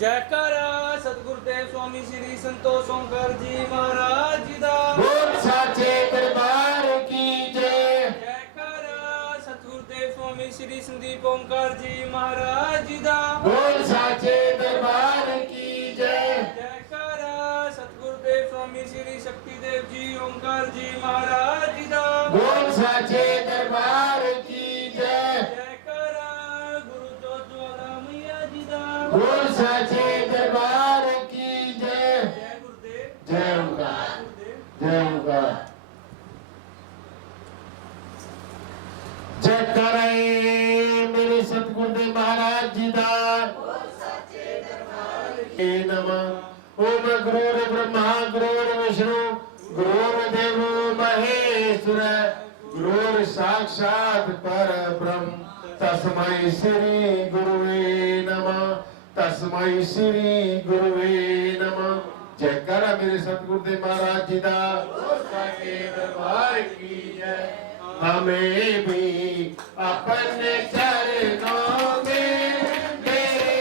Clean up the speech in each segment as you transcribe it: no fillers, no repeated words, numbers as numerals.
जयकारा सतगुरुदेव स्वामी श्री संतोष ओंकार जी महाराज जी दा। बोल साचे दरबार की जय। जयकारा सतगुरुदेव स्वामी श्री संदीप ओंकार जी महाराज जी दा। बोल साचे दरबार की जय। जयकारा सतगुरुदेव स्वामी श्री शक्तिदेव जी ओंकार जी महाराज जी दा। बोल साचे दरबार की जय। जयकारा गुरु ज्वाला मैया जी दा। बोल साचे दरबार की जय। जय गुरुदेव जय ओंकार जय ओंकार। जय करे मेरे सतगुरुदेव महाराज जी दा। नमः। ओम गुरुर् ब्रह्मा गुरुर् विष्णु गुरुर्देव महेश्वर गुरुर् साक्षात् परब्रह्म तस्मै श्री गुरुवे नमः। तस्मै श्री गुरुवे नमः। जयकारा मेरे सतगुरुदेव महाराज जी दा। के दरबार की जय। हमें भी अपने चरणों में मेरे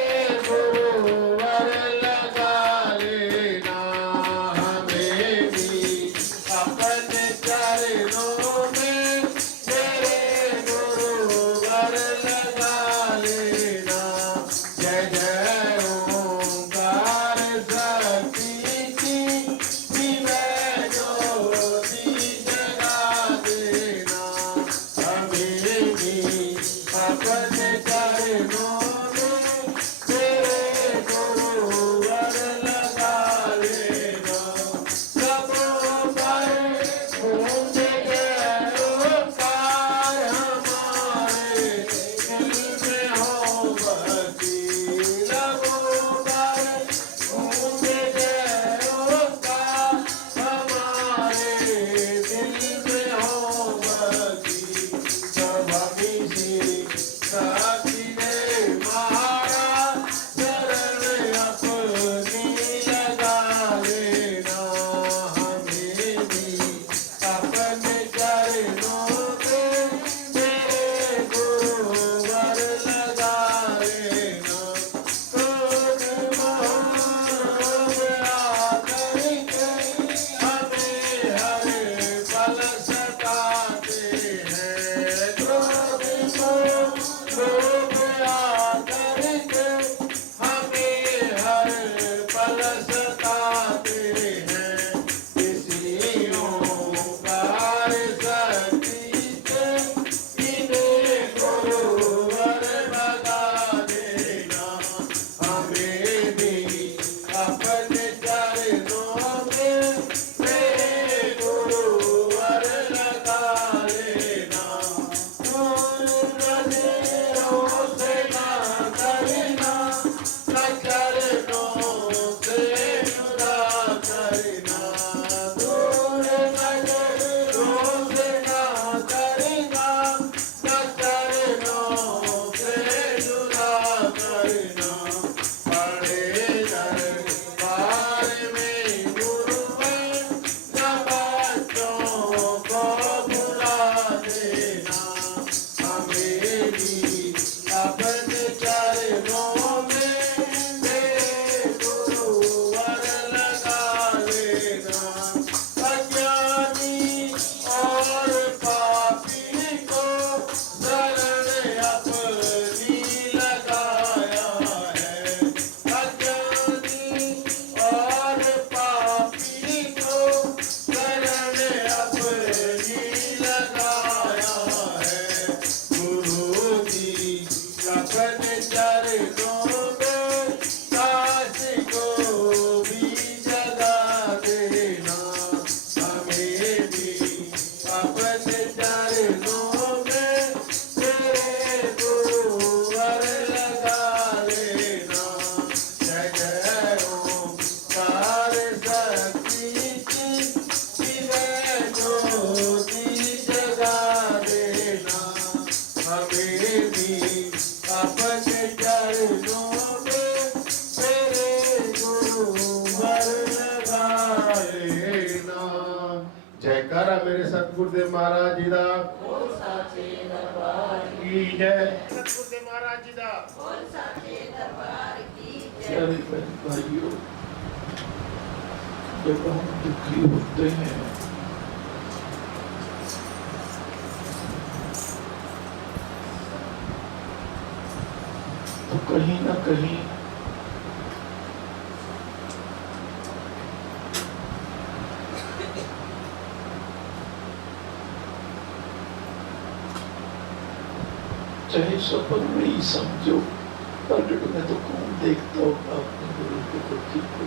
गुरुवर लगा लेना। हमें भी अपने चरणों में मेरे गुरुवर लगा लेना। जय जय ओंकार शक्ति की दिव्य ज्योति जगा देना। हमें भी अपने चरणों में तेरे गुरुवर लगा लेना। सबों पर गूंजे ओंकार हमारे दिल में हो बसी। सबों पर गूंजे ओंकार हमारे दिल में हो बसी। जब हमी श्री साथी ने मारा शरण अपनी लगा लेना। हमें भी अपने चरणों में तेरे गुरुवर लगा लेना। क्रोध मोह आकर के हमें हर पल सताते हैं। क्रोध मोह आकर के हमें हर पल सताते हैं। इसी ओंकार शक्ति से इन्हें गुरुवर लगा देना। हमें भी अपने चरणों में तेरे गुरुवर लगा लेना। दूर नजरों से ना करना, न चरणों से जुदा करना। दूर नजरों से ना करना, न चरणों से जुदा करना। बड़े दरबार में गुरुवर न बच्चों को बुला देना। हमें भी अपने चरणों में तेरे गुरुवर लगा लेना। अज्ञानी और पापी को शरण अपनी लगाया है। अज्ञानी और पापी को शरण अपनी लगाया है। गुरु जी अपने चरणों में काश को भी जगा देना। हमें भी अपने चरणों में तेरे गुरुवर लगा लेना। जय जय ओंकार शक्ति की दिव्य ज्योति जगा देना। हमें भी अपने चरणों में तेरे गुरुवर लगा लेना। जयकारा मेरे सतगुरुदेव महाराज जी दा। की जय। सतगुरुदेव महाराज जी दा। प्यारे बहन भाइयों, जब हम दुखी होते हैं तो कहीं ना कहीं चाहे सपन में ही समझो, प्रकट में तो कौन देखता होगा अपने गुरु को दुखी को।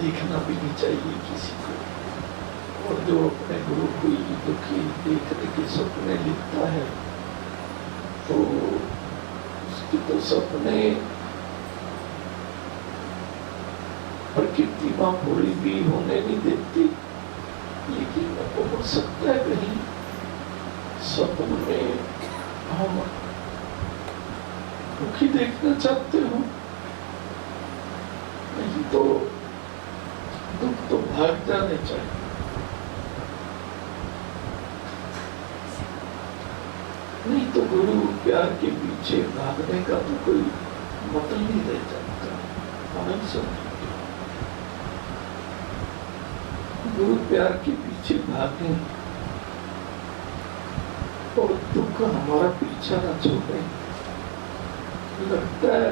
देखना भी नहीं चाहिए किसी को। और जो अपने गुरु को ही दुखी देखने के सपने लिखता है तो उसके तो सपने प्रकृति मां पूरी भी होने नहीं देती। लेकिन हो सकता है कहीं सपन में हम दुखी देखना चाहते हो, नहीं तो दुख तो भाग जाने चाहिए। नहीं तो गुरु प्यार के पीछे भागने का तो कोई मतलब नहीं रह जाता। आनंद समझो, गुरु प्यार के पीछे भागे और दुख हमारा पीछा ना छोड़े। लगता है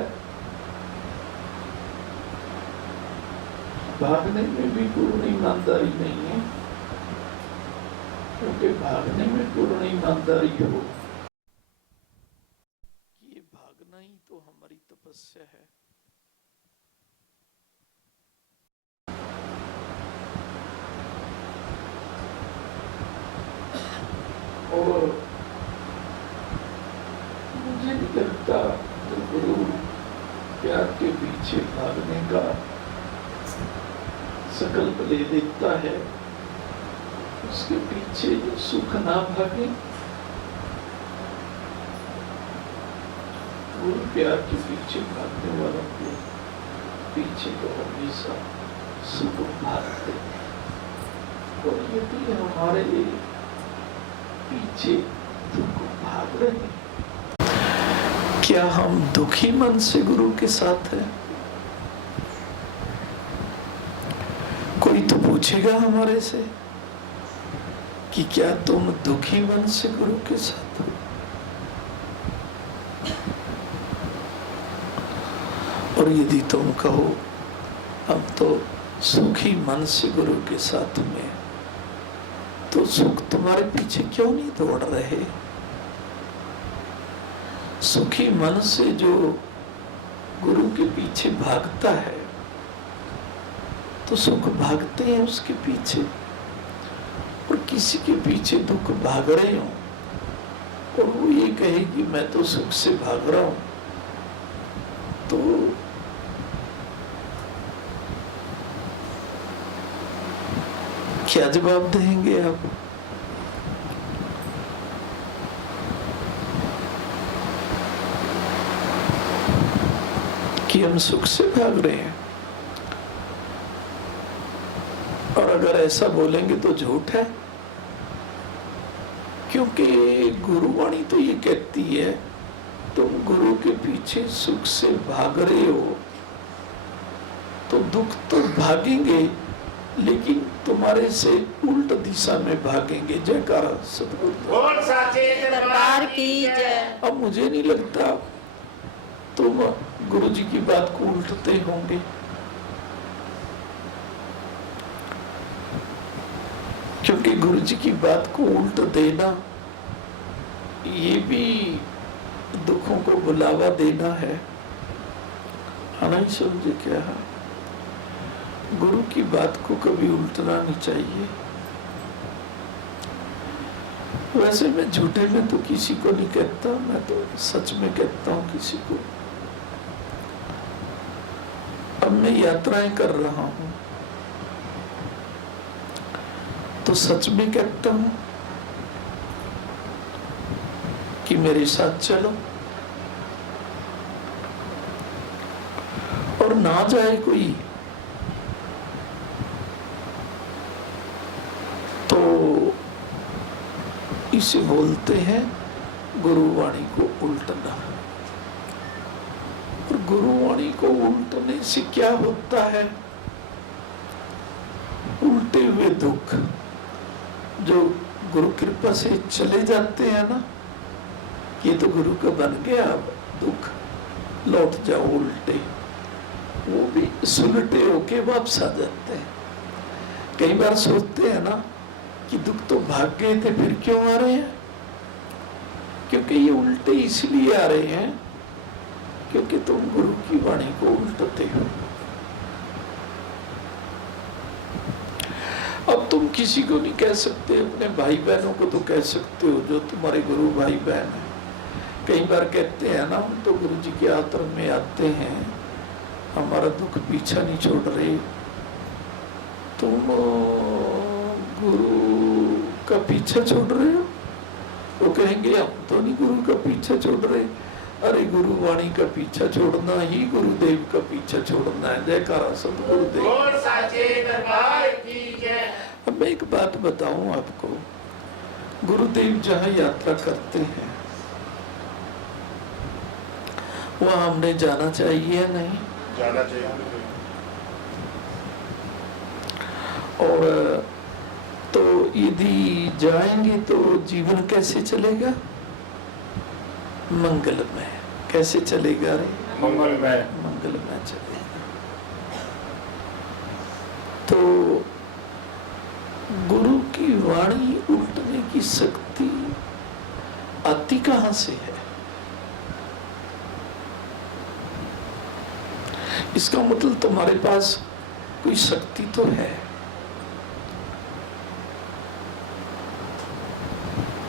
भागने में भी पूर्ण ईमानदारी नहीं है, क्योंकि भागने में पूर्ण ईमानदारी हो, ये भागना ही तो हमारी तपस्या है। और मुझे नहीं लगता कि गुरु प्यार के पीछे भागने का संकल्प ले देता है, उसके पीछे जो सुख ना भागे। गुरु प्यार के पीछे भागने वालों के पीछे तो हमेशा सुख भागते हैं। और यदि हमारे पीछे दुख भाग रहे हैं, क्या हम दुखी मन से गुरु के साथ हैं? कोई तो पूछेगा हमारे से कि क्या तुम दुखी मन से गुरु के साथ हो? और यदि तुम कहो हम तो सुखी मन से गुरु के साथ में, तो सुख तुम्हारे पीछे क्यों नहीं दौड़ रहे? सुखी मन से जो गुरु के पीछे भागता है तो सुख भागते हैं उसके पीछे। और किसी के पीछे दुख भाग रहे हो और वो ये कहे कि मैं तो सुख से भाग रहा हूं, तो क्या जवाब देंगे आप? कि हम सुख से भाग रहे हैं? और अगर ऐसा बोलेंगे तो झूठ है, क्योंकि गुरुवाणी तो ये कहती है तुम गुरु के पीछे सुख से भाग रहे हो तो दुख तो भागेंगे, लेकिन तुम्हारे से उल्ट दिशा में भागेंगे। जयकारा सतगुरु बोल साचे दरबार की जय। अब मुझे नहीं लगता तुम गुरु जी की बात को उल्टते होंगे, क्योंकि गुरु जी की बात को उल्ट देना ये भी दुखों को बुलावा देना है। नहीं समझे क्या है? गुरु की बात को कभी उल्टना नहीं चाहिए। वैसे मैं झूठे में तो किसी को नहीं कहता, मैं तो सच में कहता हूं किसी को। अब मैं यात्राएं कर रहा हूं तो सच में कहता हूं कि मेरे साथ चलो, और ना जाए कोई तो इसे बोलते हैं गुरुवाणी को उल्टना। और गुरुवाणी को उल्टने से क्या होता है? उल्टे हुए दुख जो गुरु कृपा से चले जाते हैं ना, ये तो गुरु का बन गया, अब दुख लौट जाओ उल्टे, वो भी सुलटे होके वापस आ जाते हैं। कई बार सोचते हैं ना कि दुख तो भाग गए थे, फिर क्यों आ रहे हैं? क्योंकि ये उल्टे इसलिए आ रहे हैं क्योंकि तुम गुरु की वाणी को उल्टते हो। अब तुम किसी को नहीं कह सकते, अपने भाई बहनों को तो कह सकते हो जो तुम्हारे गुरु भाई बहन है। कई बार कहते हैं ना, हम तो गुरु जी के आश्रम में आते हैं, हमारा दुख पीछा नहीं छोड़ रहे। तुम गुरु का पीछा छोड़ रहे हो? वो कहेंगे हम तो नहीं गुरु का पीछा छोड़ रहे। अरे गुरु वाणी का पीछा छोड़ना ही गुरुदेव का पीछा छोड़ना है। जयकारा सतगुरुदेव। अब मैं एक बात बताऊं आपको, गुरुदेव जहाँ यात्रा करते हैं वहाँ हमने जाना चाहिए या नहीं? जाना चाहिए। और तो यदि जाएंगे तो जीवन कैसे चलेगा? मंगलमय। कैसे चलेगा रे? मंगलमय। मंगलमय चलेगा। तो गुरु की वाणी उल्टने की शक्ति आती कहां से है? इसका मतलब तुम्हारे पास कोई शक्ति तो है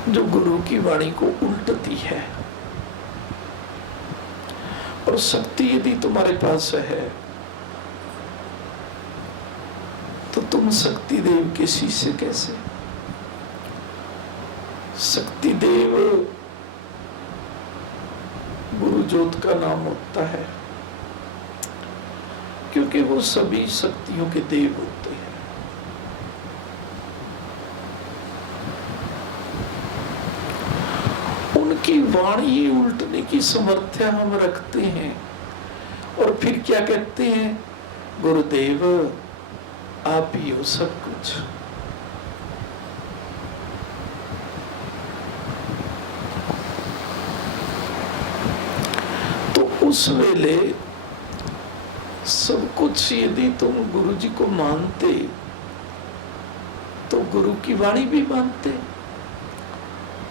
जो गुरु की वाणी को उल्टती है। और शक्ति यदि तुम्हारे पास है तो तुम शक्ति देव के शिष्य कैसे? शक्ति देव गुरु ज्योत का नाम होता है क्योंकि वो सभी शक्तियों के देव होते हैं। उनकी वाणी उल्टने की समर्थ्या हम रखते हैं और फिर क्या कहते हैं? गुरुदेव आप ही हो सब कुछ। तो उस वेले सब कुछ यदि तुम गुरु जी को मानते तो गुरु की वाणी भी मानते,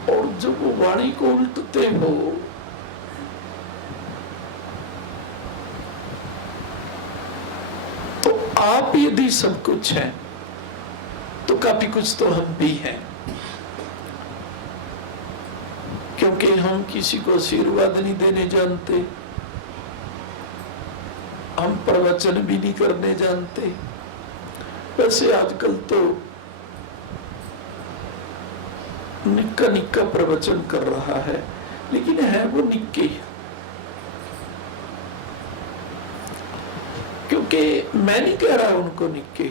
और जब वो वाणी को उल्टते हो तो आप यदि सब कुछ हैं तो काफी कुछ तो हम भी हैं, क्योंकि हम किसी को आशीर्वाद नहीं देने जानते, हम प्रवचन भी नहीं करने जानते। वैसे आजकल तो निक्का निक्का प्रवचन कर रहा है, लेकिन है वो निक्के, क्योंकि मैं नहीं कह रहा उनको निक्के,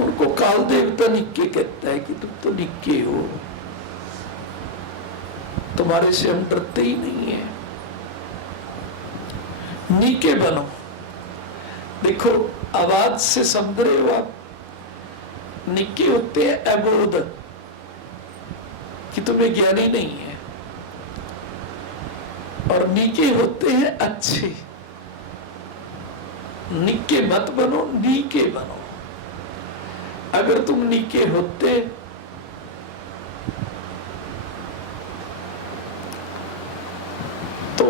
उनको काल देवता निक्के कहता है कि तुम तो निक्के हो, तुम्हारे से हम डरते ही नहीं है। नीके बनो। देखो आवाज से समझ रहे हो आप? निक्के होते हैं अबोध, कि तुम्हें ज्ञान ही नहीं है, और नीके होते हैं अच्छे। निक्के मत बनो, नीके बनो। अगर तुम नीके होते तो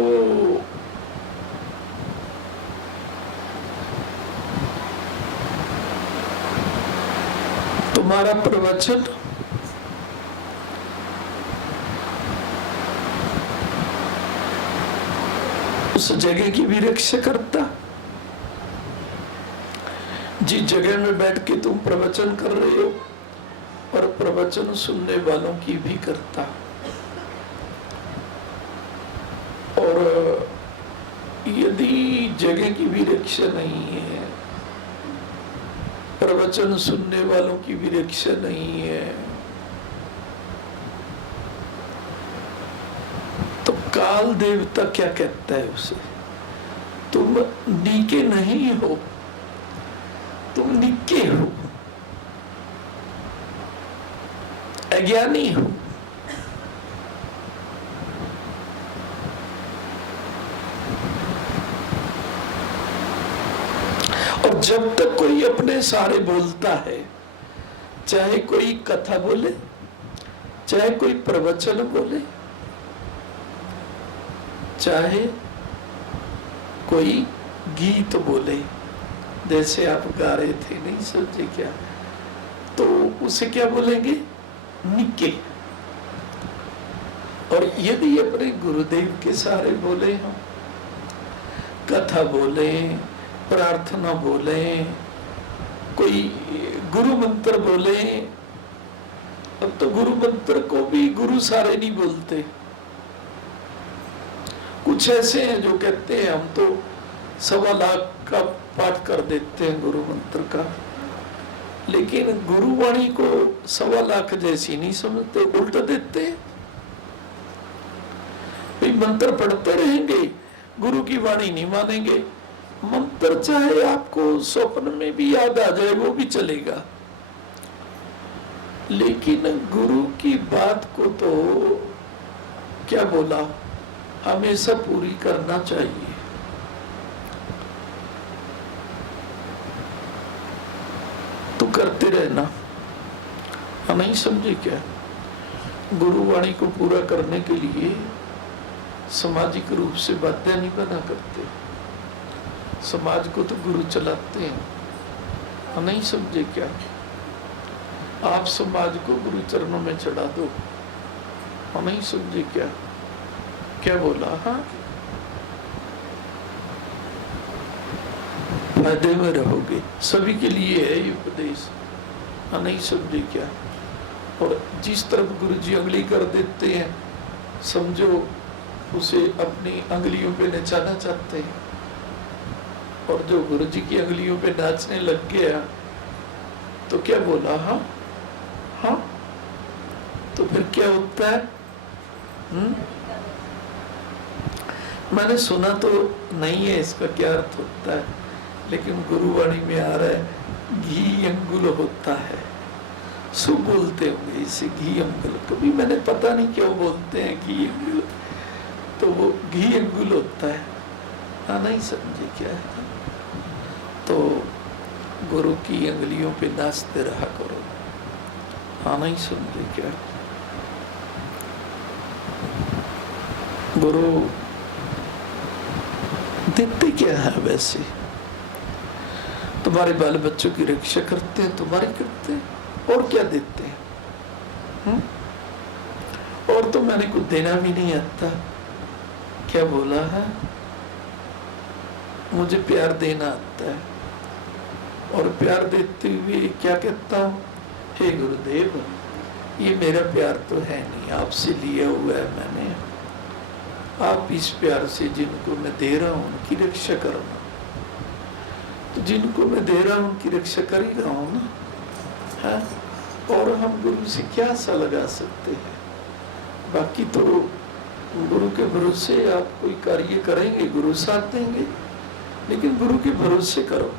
तुम्हारा प्रवचन उस जगह की भी रक्षा करता। जिस जगह में बैठ के तुम प्रवचन कर रहे हो और प्रवचन सुनने वालों की भी करता। और यदि जगह की भी रक्षा नहीं है, प्रवचन सुनने वालों की भी रक्षा नहीं है, काल देवता क्या कहता है उसे, तुम नीके नहीं हो, तुम निके हो, अज्ञानी हो। और जब तक कोई अपने सारे बोलता है, चाहे कोई कथा बोले, चाहे कोई प्रवचन बोले, चाहे कोई गीत बोले, जैसे आप गा रहे थे, नहीं समझे क्या, तो उसे क्या बोलेंगे, निके। और यदि अपने गुरुदेव के सारे बोले हम, कथा बोले, प्रार्थना बोले, कोई गुरु मंत्र बोले, अब तो गुरु मंत्र को भी गुरु सारे नहीं बोलते। कुछ ऐसे हैं जो कहते हैं हम तो 1.25 लाख का पाठ कर देते हैं गुरु मंत्र का, लेकिन गुरुवाणी को 1.25 लाख जैसी नहीं समझते, उल्टा देते हैं। भाई मंत्र पढ़ते रहेंगे, गुरु की वाणी नहीं मानेंगे। मंत्र चाहे आपको स्वप्न में भी याद आ जाए वो भी चलेगा, लेकिन गुरु की बात को तो क्या बोला, हमेशा पूरी करना चाहिए। तो करते रहना, नहीं समझे क्या, गुरुवाणी को पूरा करने के लिए सामाजिक रूप से बाध्य नहीं बना करते, समाज को तो गुरु चलाते हैं, नहीं समझे क्या। आप समाज को गुरु चरणों में चढ़ा दो, नहीं समझे क्या, क्या बोला, हाँ फायदे में रहोगे, सभी के लिए है ये उपदेश, नहीं समझे क्या। और जिस तरफ गुरु जी अंगली कर देते हैं, समझो उसे अपनी अंगलियों पे नचाना चाहते हैं, और जो गुरु जी की अंगलियों पे नाचने लग गया तो क्या बोला, हाँ हाँ, तो फिर क्या होता है, मैंने सुना तो नहीं है इसका क्या अर्थ होता है, लेकिन गुरुवाणी में आ रहा है घी अंगुल होता है। सु बोलते होंगे इसे घी अंगुल, कभी मैंने पता नहीं क्यों बोलते हैं घी अंगुल, तो वो घी अंगुल होता है, हाँ नहीं समझे क्या है। तो गुरु की अंगलियों पे नाचते रहा करो, हाँ नहीं समझे क्या। गुरु देते क्या है वैसे, तुम्हारे बाल बच्चों की रक्षा करते हैं, तुम्हारी करते हैं, और क्या देते हैं, और तो मैंने कुछ देना भी नहीं आता। क्या बोला है, मुझे प्यार देना आता है, और प्यार देते हुए क्या कहता हूँ, हे गुरुदेव ये मेरा प्यार तो है नहीं, आपसे लिया हुआ है मैंने, आप इस प्यार से जिनको मैं दे रहा हूँ उनकी रक्षा करना। तो जिनको मैं दे रहा हूँ उनकी रक्षा कर ही रहा हूँ ना, है? और हम गुरु से क्या आशा लगा सकते हैं, बाकी तो गुरु के भरोसे आप कोई कार्य करेंगे, गुरु साथ देंगे, लेकिन गुरु के भरोसे करो।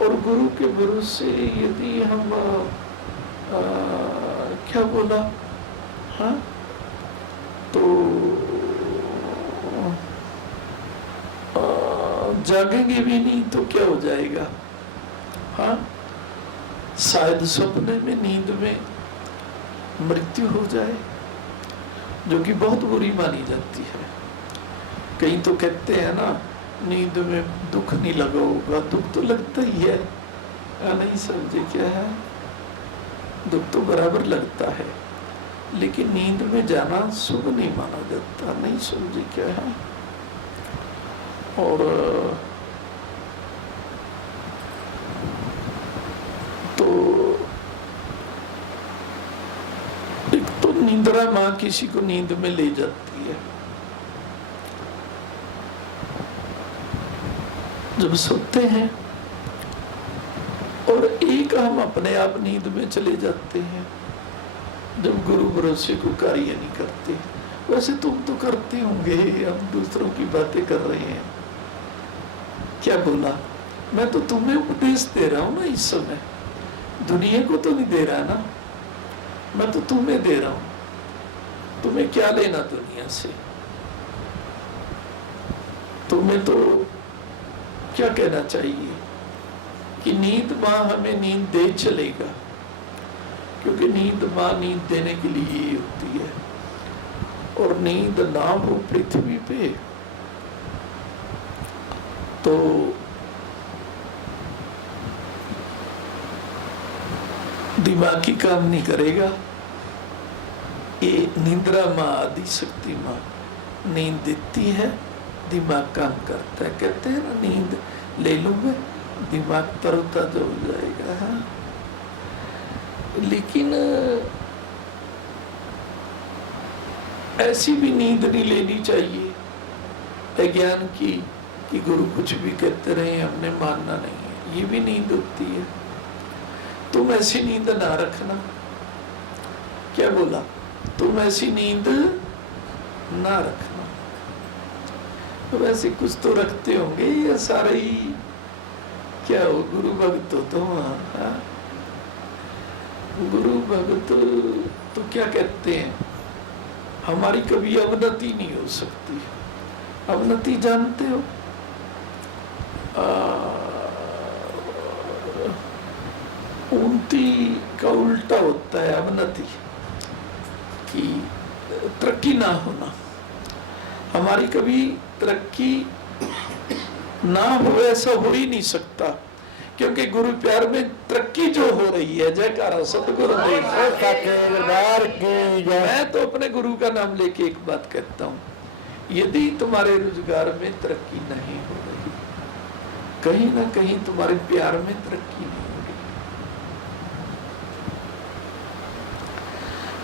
और गुरु के भरोसे यदि हम क्या बोला, हाँ तो जागेंगे भी नहीं तो क्या हो जाएगा, हाँ शायद सपने में, नींद में मृत्यु हो जाए, जो कि बहुत बुरी मानी जाती है। कहीं तो कहते हैं ना, नींद में दुख नहीं लगा होगा, दुख तो लगता ही है, नहीं समझे क्या है, दुख तो बराबर लगता है, लेकिन नींद में जाना शुभ नहीं माना जाता, नहीं समझे क्या है। और तो एक तो निंद्रा माँ किसी को नींद में ले जाती है, जब सोते हैं, और एक हम अपने आप नींद में चले जाते हैं जब गुरु भरोसे को कार्य नहीं करते। वैसे तुम तो करते होंगे, हम दूसरों की बातें कर रहे हैं। क्या बोला? मैं तो तुम्हें उपदेश दे रहा हूं ना इस समय, दुनिया को तो नहीं दे रहा ना, मैं तो तुम्हें दे रहा हूं। तुम्हें क्या लेना दुनिया से? तुम्हें तो क्या कहना चाहिए कि नींद मां हमें नींद दे चलेगा, क्योंकि नींद मां नींद देने के लिए ही होती है। और नींद ना हो पृथ्वी पे तो दिमागी काम नहीं करेगा। ये निंद्रा माँ, आदि शक्ति माँ नींद देती है, दिमाग काम करता है। कहते हैं ना, नींद ले लूं मैं, दिमाग तरोताजा हो जाएगा। हाँ, लेकिन ऐसी भी नींद नहीं लेनी चाहिए अज्ञान की कि गुरु कुछ भी कहते रहे, हमने मानना नहीं है। ये भी नींद होती है। तुम ऐसी नींद ना रखना। क्या बोला? तुम ऐसी नींद ना रखना। तो वैसे कुछ तो रखते होंगे, ये सारे ही क्या हो, गुरु भक्त हो तो। हाँ, गुरु भक्त तो क्या कहते हैं, हमारी कभी अवनति नहीं हो सकती। अवनति जानते हो? उन्नति का उल्टा होता है अवनति, कि तरक्की ना होना। हमारी कभी तरक्की ना हो, ऐसा हो ही नहीं सकता, क्योंकि गुरु प्यार में तरक्की जो हो रही है। जयकारा सतगुरुदेव की। मैं तो अपने गुरु का नाम लेके एक बात कहता हूँ, यदि तुम्हारे रोजगार में तरक्की नहीं हो रही, कहीं ना कहीं तुम्हारे प्यार में तरक्की नहीं हो रही।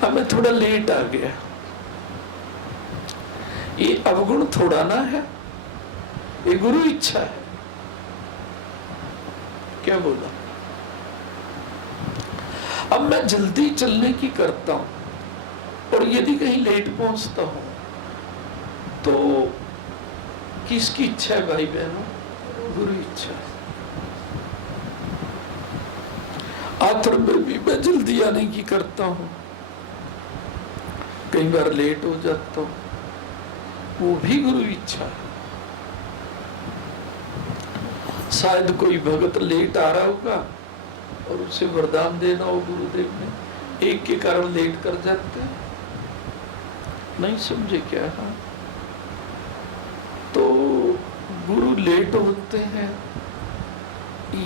अब मैं थोड़ा लेट आ गया, ये अवगुण थोड़ा ना है, ये गुरु इच्छा है। क्या बोला? अब मैं जल्दी चलने की करता हूं, और यदि कहीं लेट पहुंचता हूं तो किसकी इच्छा है भाई बहनों? गुरु इच्छा है। आथर में भी मैं जल्दी आने की करता हूं, कई बार लेट हो जाता हूं, वो भी गुरु इच्छा है। शायद कोई भगत लेट आ रहा होगा और उसे वरदान देना हो गुरुदेव ने, एक के कारण लेट कर जाते हैं। नहीं समझे क्या? हाँ, तो गुरु लेट होते हैं,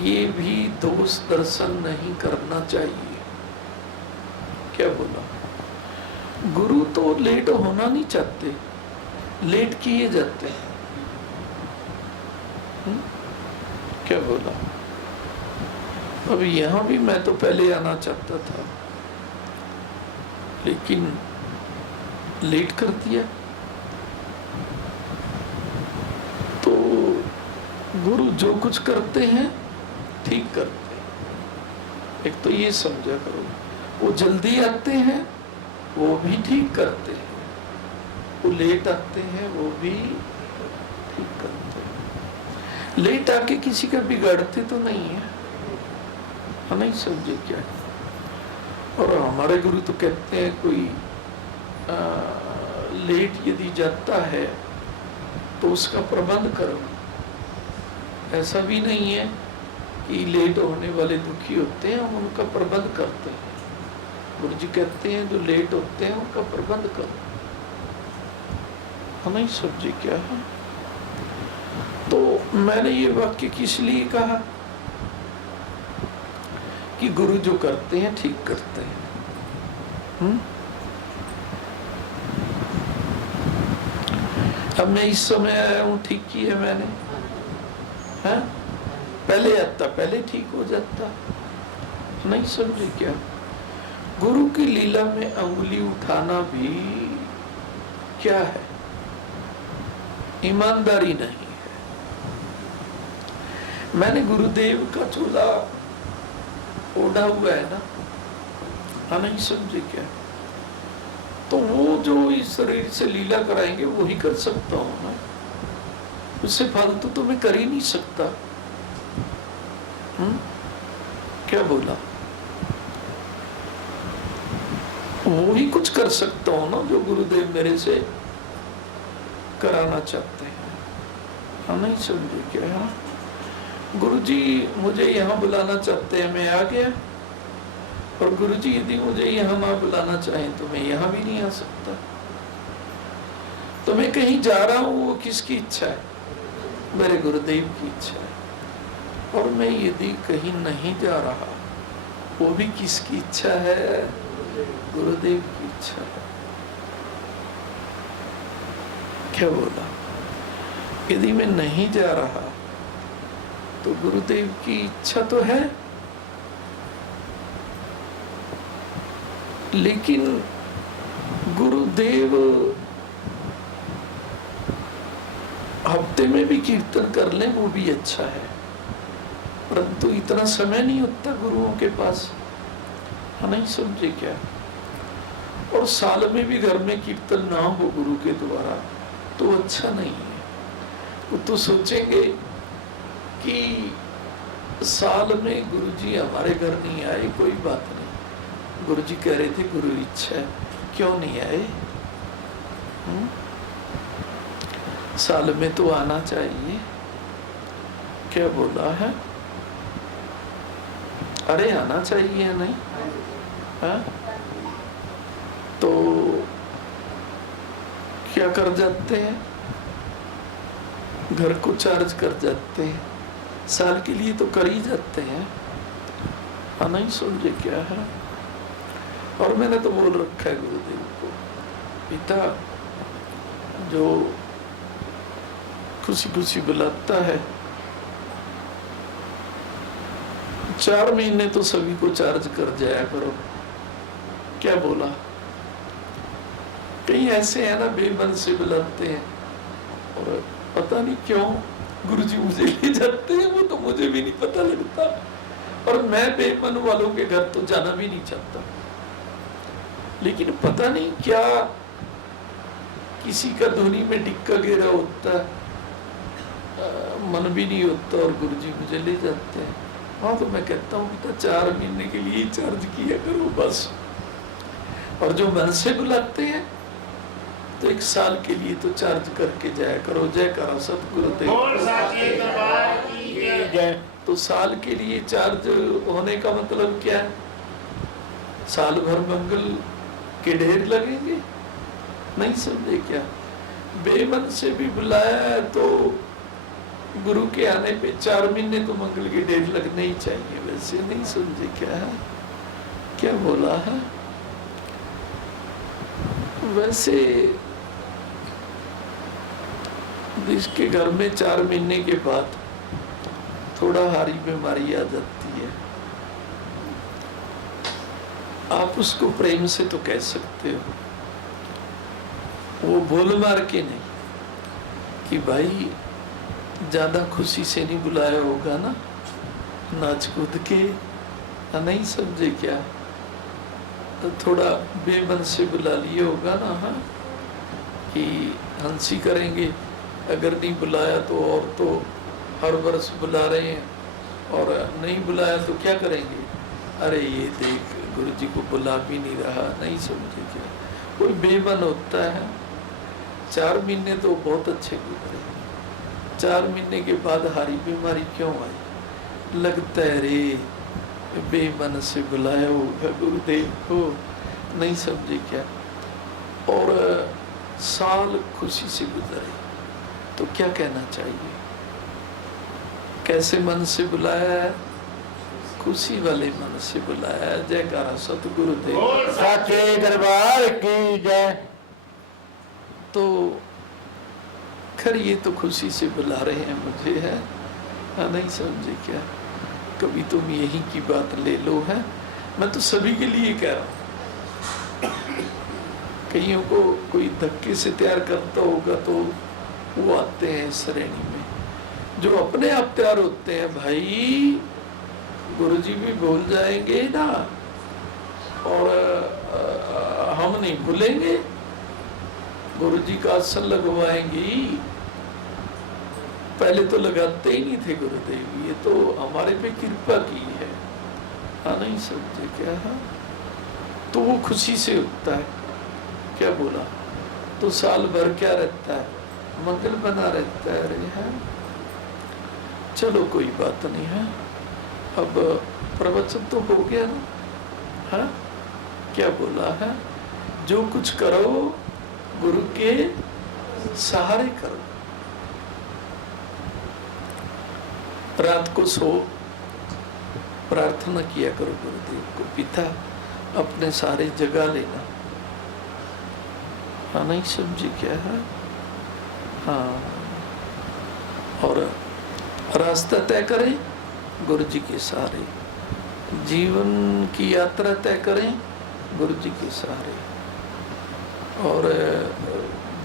ये भी दोष दर्शन नहीं करना चाहिए। क्या बोला? गुरु तो लेट होना नहीं चाहते, लेट किए जाते हैं। क्या बोला? अब यहां भी मैं तो पहले आना चाहता था, लेकिन लेट कर दिया। तो गुरु जो कुछ करते हैं ठीक करते हैं। एक तो ये समझा करो, वो जल्दी आते हैं वो भी ठीक करते हैं, वो लेट आते हैं वो भी ठीक करते हैं। लेट आके किसी का बिगाड़ते तो नहीं है, नहीं समझे क्या? और हमारे गुरु तो कहते हैं कोई लेट यदि जाता है तो उसका प्रबंध करो। ऐसा भी नहीं है कि लेट होने वाले दुखी होते हैं, हम उनका प्रबंध करते हैं। गुरु जी कहते हैं जो लेट होते हैं उनका प्रबंध करो। हम नहीं समझे क्या है? तो मैंने ये वाक्य किस लिए कहा कि गुरु जो करते हैं ठीक करते हैं। अब मैं इस समय आया हूं, ठीक किया मैंने, है? पहले आता पहले ठीक हो जाता। नहीं समझे क्या? गुरु की लीला में अंगुली उठाना भी क्या है? ईमानदारी नहीं है। मैंने गुरुदेव का चोला ओढ़ा हुआ है ना, हाँ नहीं समझे क्या? तो वो जो इस शरीर से लीला कराएंगे वो ही कर सकता हूं ना, उससे फालतू तो मैं कर ही नहीं सकता। क्या बोला? वो ही कुछ कर सकता हूं ना जो गुरुदेव मेरे से कराना चाहते हैं। हाँ, नहीं समझे क्या? गुरुजी मुझे यहाँ बुलाना चाहते हैं, मैं आ गया, और गुरुजी यदि मुझे यहाँ ना बुलाना चाहें तो मैं यहाँ भी नहीं आ सकता। तो मैं कहीं जा रहा हूँ, वो किसकी इच्छा है? मेरे गुरुदेव की इच्छा है। और मैं यदि कहीं नहीं जा रहा, वो भी किसकी इच्छा है? गुरुदेव की इच्छा है। क्या बोला? यदि मैं नहीं जा रहा तो गुरुदेव की इच्छा तो है, लेकिन गुरुदेव हफ्ते में भी कीर्तन कर लें वो भी अच्छा है, परंतु इतना समय नहीं होता गुरुओं के पास। नहीं समझे क्या? और साल में भी घर में कीर्तन ना हो गुरु के द्वारा तो अच्छा नहीं है। वो तो सोचेंगे कि साल में गुरुजी हमारे घर नहीं आए, कोई बात नहीं, गुरुजी कह रहे थे गुरु इच्छा है, क्यों नहीं आए? साल में तो आना चाहिए। क्या बोला है? अरे आना चाहिए, नहीं? हाँ? तो क्या कर जाते हैं? घर को चार्ज कर जाते हैं, साल के लिए तो कर ही जाते हैं। हाँ, नहीं समझे क्या है? और मैंने तो बोल रखा है गुरुदेव को, पिता जो खुशी खुशी बुलाता है, 4 महीने तो सभी को चार्ज कर जाया करो। क्या बोला? कई ऐसे हैं ना बेमन से बुलाते हैं, और पता नहीं क्यों गुरुजी मुझे ले जाते हैं, वो तो मुझे भी नहीं पता लगता। और मैं बेमन वालों के घर तो जाना भी नहीं चाहता, लेकिन पता नहीं क्या किसी का धोनी में डिक्का गिरा होता है, मन भी नहीं होता और गुरुजी मुझे ले जाते हैं। हाँ, तो मैं कहता हूँ बेटा 4 महीने के लिए चार्ज किया करो बस। और जो मन से बुलाते हैं तो 1 साल के लिए तो चार्ज करके जाया करो। जय करो सतगुरुदेव। तो साल के लिए चार्ज होने का मतलब क्या है? साल भर मंगल के ढेर लगेंगे? नहीं समझे क्या? बेमन से भी बुलाया है तो गुरु के आने पे 4 महीने तो मंगल के ढेर लगने ही चाहिए। वैसे नहीं समझे क्या है? क्या बोला है? वैसे जिसके घर में 4 महीने के बाद थोड़ा हारी बीमारी आ जाती है, आप उसको प्रेम से तो कह सकते हो, वो बोल मार के नहीं कि भाई ज्यादा खुशी से नहीं बुलाया होगा ना, नाच कूद के। नहीं समझे क्या? तो थोड़ा बेमन से बुला लिए होगा ना, हाँ, कि हंसी करेंगे। अगर नहीं बुलाया तो, और तो हर वर्ष बुला रहे हैं, और नहीं बुलाया तो क्या करेंगे? अरे ये देख गुरुजी को बुला भी नहीं रहा। नहीं समझे क्या? कोई बेमन होता है। 4 महीने तो बहुत अच्छे गुजरे, 4 महीने के बाद हारी बीमारी क्यों आई? लगता है रे बेमन से बुलाया होगा गुरुदेव को। नहीं समझे क्या? और साल खुशी से गुजरे तो क्या कहना चाहिए? कैसे मन से बुलाया है? खुशी वाले मन से बुलाया। जयकारा सतगुरुदेव साचे दरबार की जय। तो खैर ये तो खुशी से बुला रहे हैं मुझे, है? हाँ, नहीं समझे क्या? कभी तुम यही की बात ले लो, है? मैं तो सभी के लिए कह रहा हूँ। कईयों को कोई धक्के से तैयार करता होगा तो वो आते हैं श्रेणी में। जो अपने आप तैयार होते हैं, भाई गुरुजी भी बोल जाएंगे ना, और हम नहीं भूलेंगे, गुरु जी का आसन लगवाएंगी। पहले तो लगाते ही नहीं थे गुरुदेव, ये तो हमारे पे कृपा की है। हाँ नहीं समझे क्या? हाँ तो वो खुशी से उठता है। क्या बोला? तो साल भर क्या रहता है, मंगल बना रहता है। अरे है, चलो कोई बात नहीं है। अब प्रवचन तो हो गया ना। हाँ क्या बोला है? जो कुछ करो गुरु के सहारे करो। रात को सो प्रार्थना किया करो गुरुदेव को, पिता अपने सारे जगा लेना। हाँ नहीं समझी क्या है? हाँ, और रास्ता तय करें गुरु जी के सहारे, जीवन की यात्रा तय करें गुरु जी के सहारे, और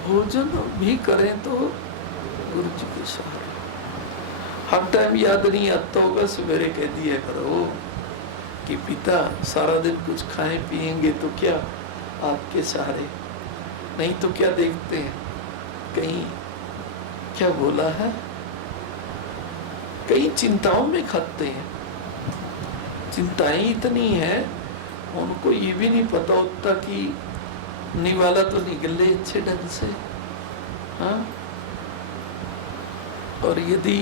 भोजन भी करें तो गुरु जी के सहारे। हर टाइम याद नहीं आता होगा, सवेरे कह दिया करो कि पिता सारा दिन कुछ खाएं पिएंगे तो क्या आपके सहारे, नहीं तो क्या देखते हैं कहीं, क्या बोला है, कई चिंताओं में खाते हैं। चिंताएं इतनी है उनको ये भी नहीं पता होता कि निवाला तो निकले अच्छे ढंग से। हाँ, और यदि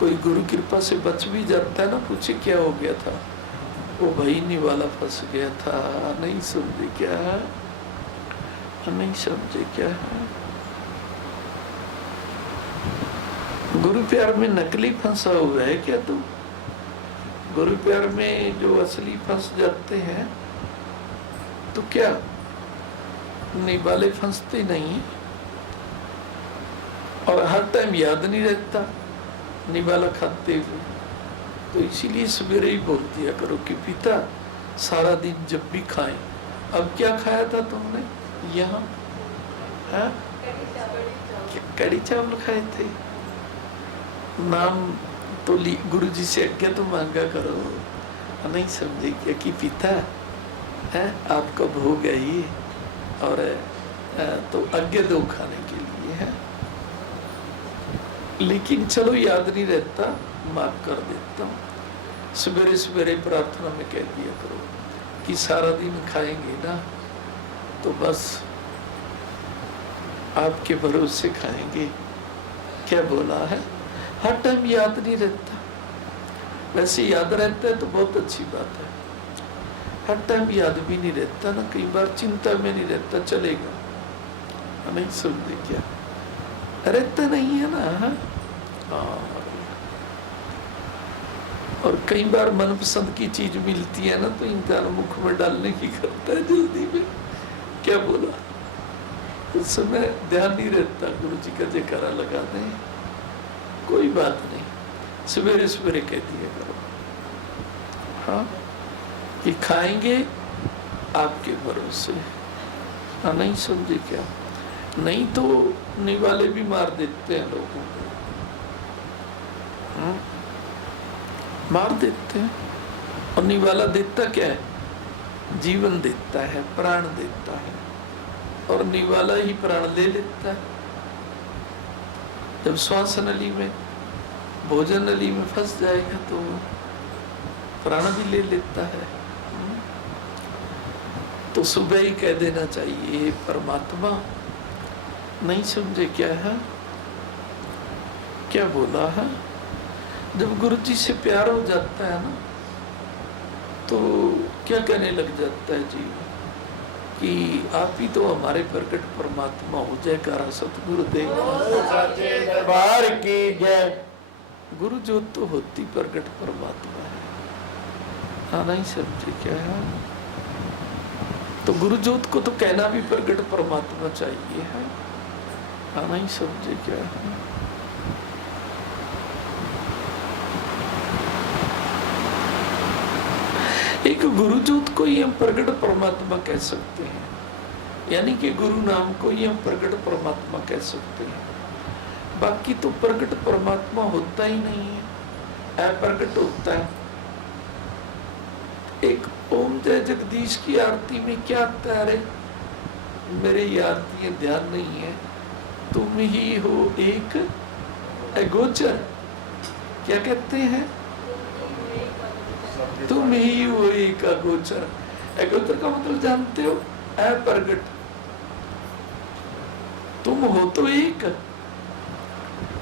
कोई गुरु कृपा से बच भी जाता है ना, पूछे क्या हो गया था, वो भाई निवाला फंस गया था। नहीं समझे क्या है? नहीं समझे क्या है? गुरु प्यार में नकली फंसा हुआ है क्या तुम? गुरु प्यार में जो असली फंस जाते हैं तो क्या निवाले फंसते नहीं, और हर टाइम याद नहीं रहता निवाला खाते हुए। तो इसीलिए सवेरे ही बोल दिया करो कि पिता सारा दिन जब भी खाएं। अब क्या खाया था तुमने यहाँ? हाँ कड़ी चावल खाए थे। नाम तो गुरु जी से आज्ञा तो मांगा करो। नहीं समझे क्या कि पिता है आपका भोग है ये, और तो आज्ञा दो खाने के लिए है। लेकिन चलो याद नहीं रहता, माफ कर देता हूँ। सवेरे सवेरे प्रार्थना में कह दिया करो कि सारा दिन खाएंगे ना तो बस आपके भरोसे खाएंगे। क्या बोला है? हर टाइम याद नहीं रहता, वैसे याद रहता है तो बहुत अच्छी बात है। हर टाइम याद भी नहीं रहता ना, कई बार चिंता में नहीं रहता, चलेगा नहीं समझे क्या? रहता नहीं है ना। हाँ, और कई बार मनपसंद की चीज मिलती है ना तो इंसान मुख में डालने की करता है जल्दी में। क्या बोला? उस समय ध्यान नहीं रहता, गुरु जी का जयकारा लगा दें, कोई बात नहीं, सवेरे सवेरे कह दिया करो। हाँ कि खाएंगे आपके भरोसे। हाँ नहीं समझे क्या? नहीं तो निवाले भी मार देते हैं लोगों को। मार देते हैं, और निवाला देता क्या है? जीवन देता है, प्राण देता है, और निवाला ही प्राण ले लेता है। जब श्वास नली में, भोजन नली में फंस जाएगा तो प्राण भी ले लेता है। तो सुबह ही कह देना चाहिए परमात्मा। नहीं समझे क्या है? क्या बोला है? जब गुरु जी से प्यार हो जाता है ना तो क्या कहने लग जाता है जीव कि आप ही तो हमारे प्रकट परमात्मा हो। जयकारा सतगुरुदेव साचे दरबार की जय। गुरु ज्योत तो होती प्रकट परमात्मा है। हाँ नहीं समझे क्या है? तो गुरु ज्योत को तो कहना भी प्रकट परमात्मा चाहिए है। हाँ नहीं समझे क्या है? एक गुरु ज्योत को ही हम प्रकट परमात्मा कह सकते हैं, यानी कि गुरु नाम को ही हम प्रकट परमात्मा कह सकते हैं। बाकी तो प्रकट परमात्मा होता ही नहीं है, अप्रकट होता है। एक ओम जय जगदीश की आरती में क्या आता है? मेरे ये आरती ध्यान नहीं है। तुम ही हो एक अगोचर, क्या कहते हैं? तुम ही हो एक अगोचर। अगोचर का मतलब जानते हो? अप्रगट। तुम हो तो एक,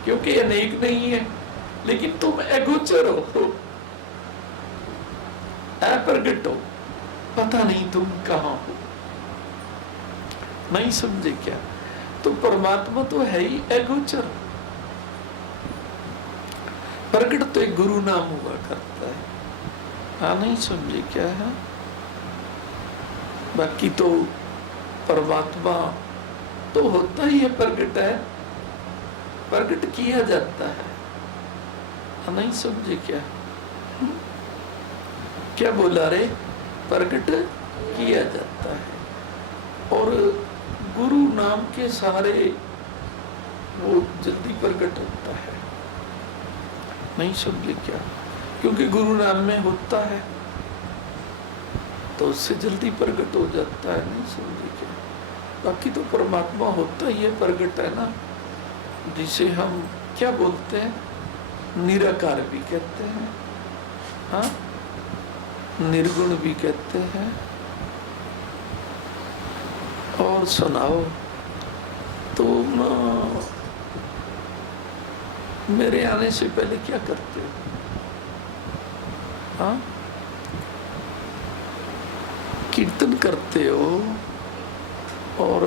क्योंकि अनेक नहीं है, लेकिन तुम अगोचर हो, अप्रगट हो, पता नहीं तुम कहां हो। नहीं समझे क्या? तो परमात्मा तो है ही अगोचर। प्रगट तो एक गुरु नाम हुआ करता है। हाँ, नहीं समझे क्या है? बाकी तो परमात्मा तो होता ही है, प्रगट है, प्रगट किया जाता है। हाँ, नहीं समझे क्या? क्या बोला रे? प्रगट किया जाता है। और गुरु नाम के सहारे वो जल्दी प्रकट होता है। नहीं समझे क्या? क्योंकि गुरु नाम में होता है तो उससे जल्दी प्रकट हो जाता है। नहीं समझे क्या? बाकी तो परमात्मा होता ही है, प्रकट है ना, जिसे हम क्या बोलते हैं? निराकार भी कहते हैं, हाँ, निर्गुण भी कहते हैं। और सुनाओ, तुम मेरे आने से पहले क्या करते हो? हाँ, कीर्तन करते हो और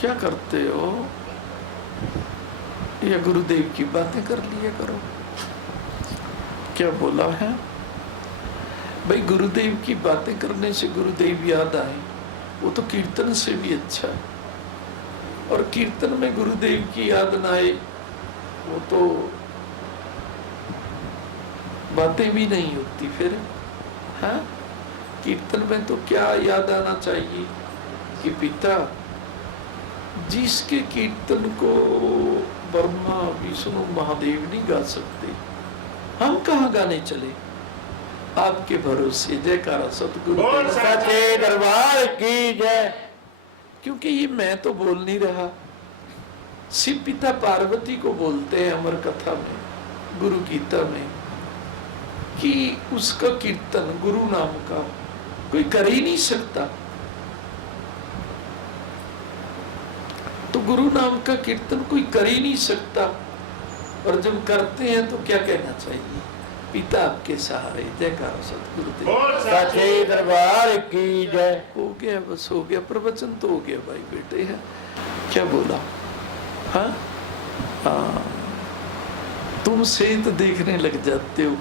क्या करते हो? या गुरुदेव की बातें कर लिया करो। क्या बोला है भाई? गुरुदेव की बातें करने से गुरुदेव याद आए, वो तो कीर्तन से भी अच्छा है। और कीर्तन में गुरुदेव की याद ना आए, वो तो बातें भी नहीं होती फिर। हाँ, कीर्तन में तो क्या याद आना चाहिए कि पिता जिसके कीर्तन को ब्रह्मा विष्णु महादेव नहीं गा सकते, हम कहाँ गाने चले? आपके भरोसे। जयकारा सतगुरु सच्चे दरबार की जय। क्योंकि ये मैं तो बोल नहीं रहा, शिव पिता पार्वती को बोलते हैं अमर कथा में, गुरु गीता में, कि उसका कीर्तन गुरु नाम का कोई कर ही नहीं सकता। तो गुरु नाम का कीर्तन कोई कर ही नहीं सकता। और जब करते हैं तो क्या कहना चाहिए? पिता आपके सहारे। जयकारा सतगुरुदेव सच्चे दरबार की जय। हो गया, बस हो गया, प्रवचन तो हो गया भाई बेटे। है क्या बोला? हाँ हाँ, तुम सेंत देखने लग जाते हो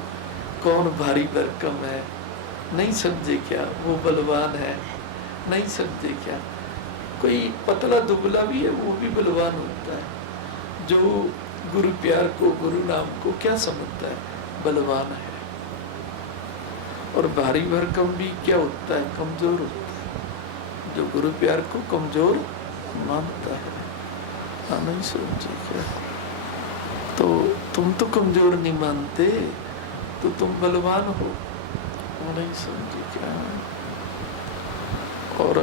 कौन भारी भरकम है। नहीं समझे क्या? वो बलवान है। नहीं समझे क्या? कोई पतला दुबला भी है, वो भी बलवान होता है। जो गुरु प्यार को, गुरु नाम को क्या समझता है? बलवान है। और भारी भरकम भी क्या होता है? कमजोर होता है। जो गुरु प्यार को कमजोर मानता है। हाँ, नहीं समझे क्या? तो तुम तो कमजोर नहीं मानते, तो तुम बलवान हो। नहीं समझे क्या? और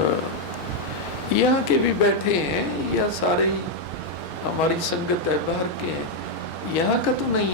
यहाँ के भी बैठे हैं, या सारे ही हमारी संगत है, बाहर के हैं, यहाँ का तो नहीं